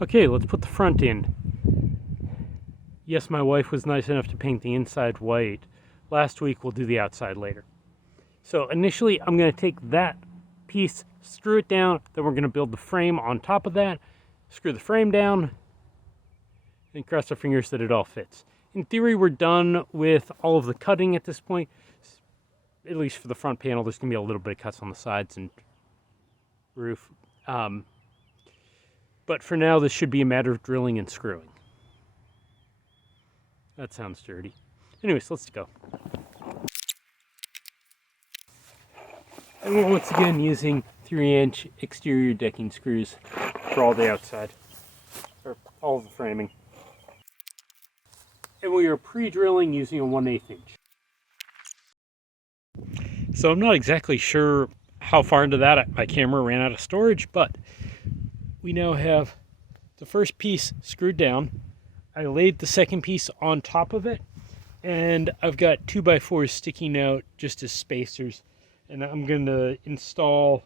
Okay, let's put the front in. Yes, my wife was nice enough to paint the inside white. Last week, we'll do the outside later. So initially, I'm going to take that piece, screw it down, then we're going to build the frame on top of that, screw the frame down, and cross our fingers that it all fits. In theory, we're done with all of the cutting at this point. At least for the front panel, there's going to be a little bit of cuts on the sides and roof. But for now, this should be a matter of drilling and screwing. That sounds dirty. Anyways, let's go. And we're once again using 3-inch exterior decking screws for all the outside, or all of the framing. And we are pre-drilling using a 1/8 inch. So I'm not exactly sure how far into that my camera ran out of storage, but we now have the first piece screwed down. I laid the second piece on top of it, and I've got 2x4s sticking out just as spacers. And I'm going to install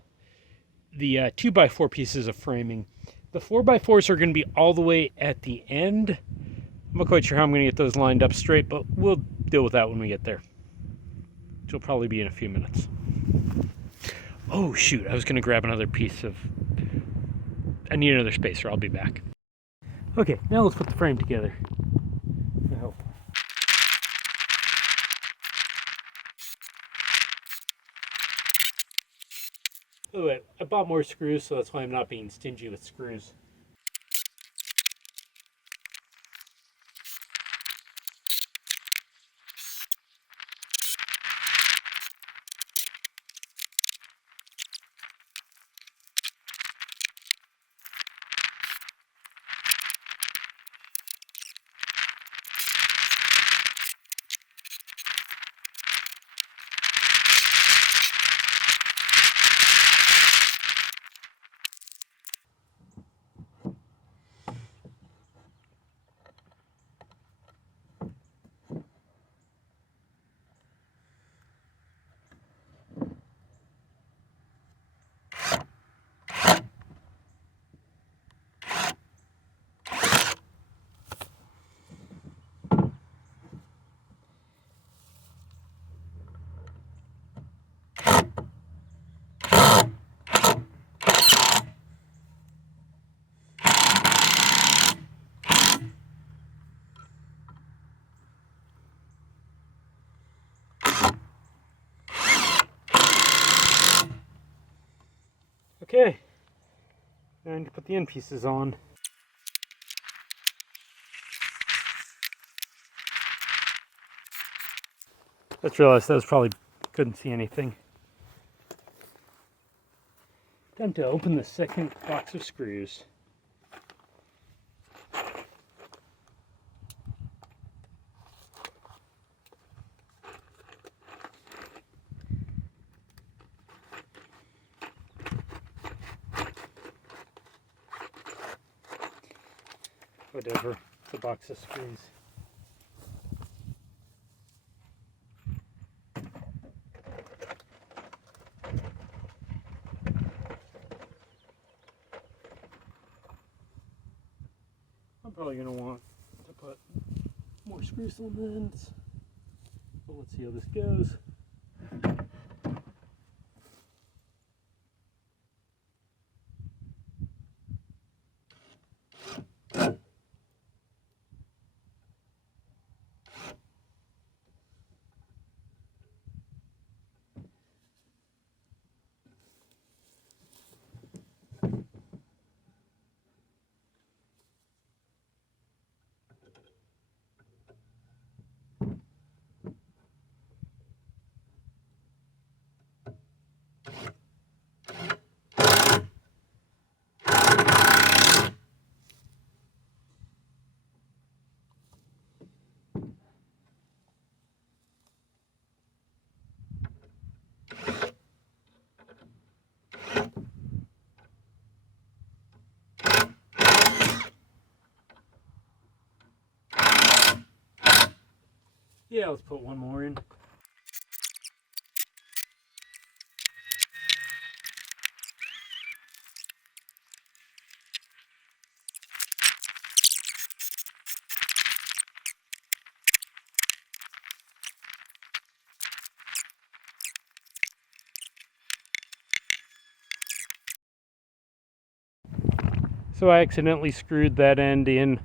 the 2x4 pieces of framing. The 4x4s are going to be all the way at the end. I'm not quite sure how I'm going to get those lined up straight, but we'll deal with that when we get there, which will probably be in a few minutes. Oh shoot, I was going to grab another piece of... I need another spacer, I'll be back. Okay, now let's put the frame together. I hope. Oh, wait, I bought more screws, so that's why I'm not being stingy with screws. Okay, now I need to put the end pieces on. Just realized that was probably couldn't see anything. Time to open the second box of screws. Whatever, it's a box of screws. I'm probably going to want to put more screws on the ends. But let's see how this goes. Yeah, let's put one more in. So I accidentally screwed that end in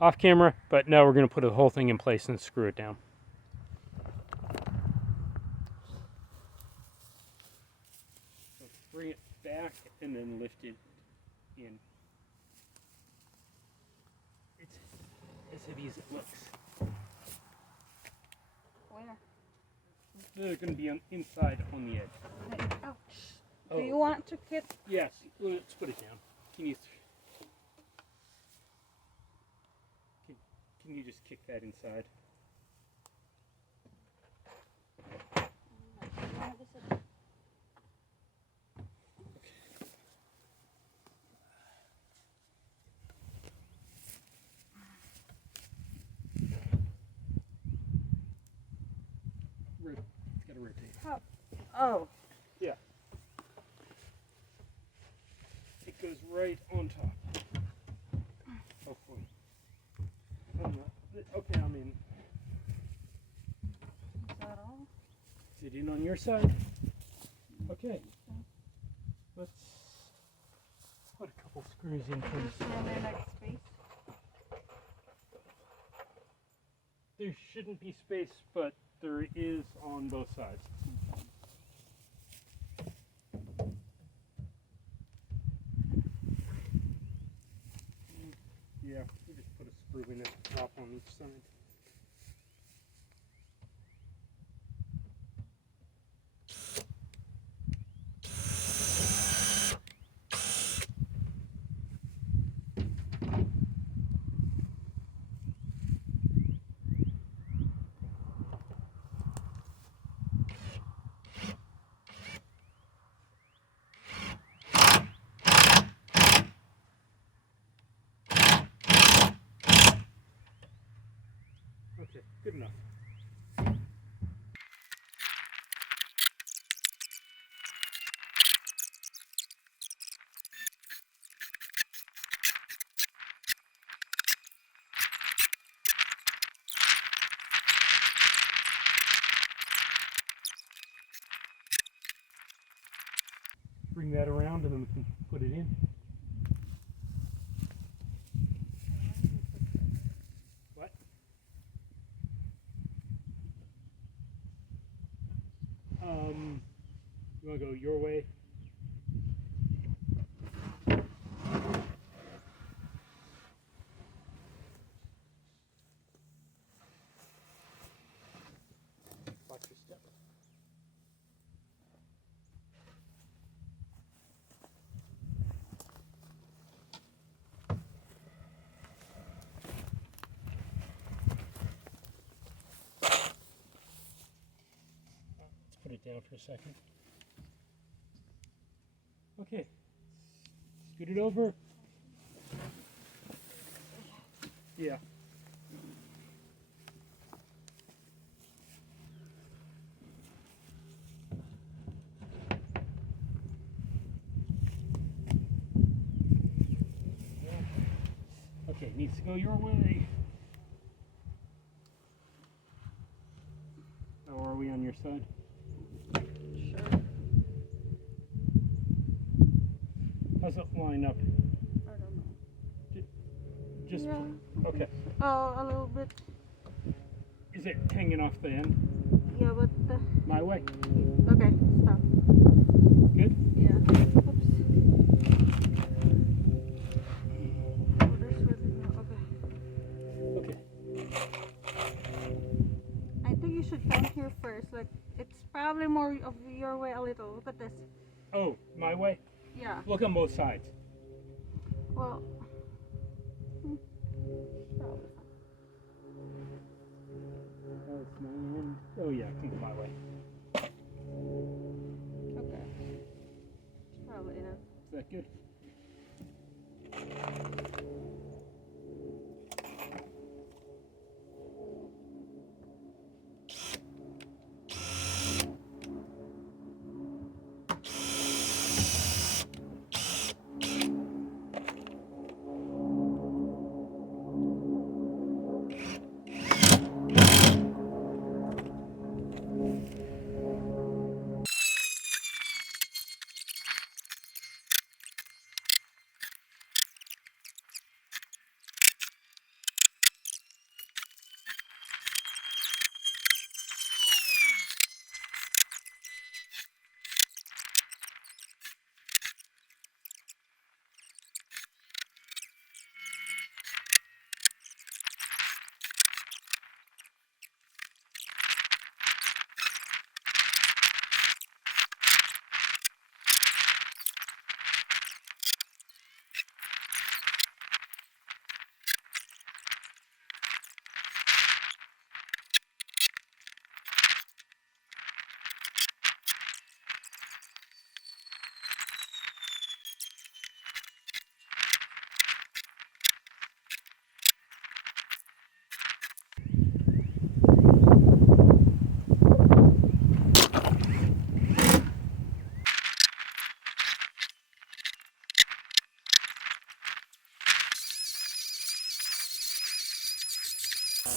off camera, but now we're going to put the whole thing in place and screw it down. So bring it back and then lift it in. It's as heavy as it looks. Where? They're going to be inside on the edge. Hey, ouch. Oh. Do you want to get? Yes, let's put it down. Can you just kick that inside? It's got to rotate. How? Oh. Yeah. It goes right on top. Hopefully. Okay, I'm in. Is that all? Is it in on your side? Okay. Let's put a couple screws in There's first. really like space. There shouldn't be space, but there is on both sides. Yeah, we just put a screw in at the top on each side. Okay, good enough. Bring that around and then we can put it in. What? You want to go your way? Watch your step. Let's put it down for a second. Okay, scoot it over. Yeah. Okay, needs to go your way. How are we on your side? Sure. How's it line up? I don't know. Just Yeah. okay. Oh, a little bit. Is it hanging off the end? Yeah, but My way. okay, stop. Good? Yeah. Oops. Oh, there's really no. Okay. Okay. I think you should come here first. Like, it's probably more of your way a little. Look at this. Oh, my way? Yeah. Look on both sides. Well. Probably. That's my end. Oh yeah, come my way. Okay. It's probably enough. Is that good?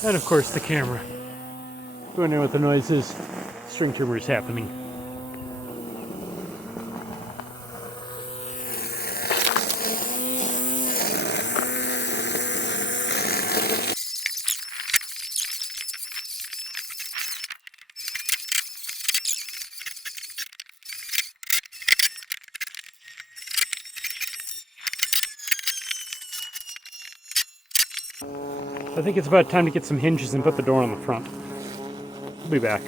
And of course the camera. Going in with the noises, string tumors happening. I think it's about time to get some hinges and put the door on the front. We'll be back.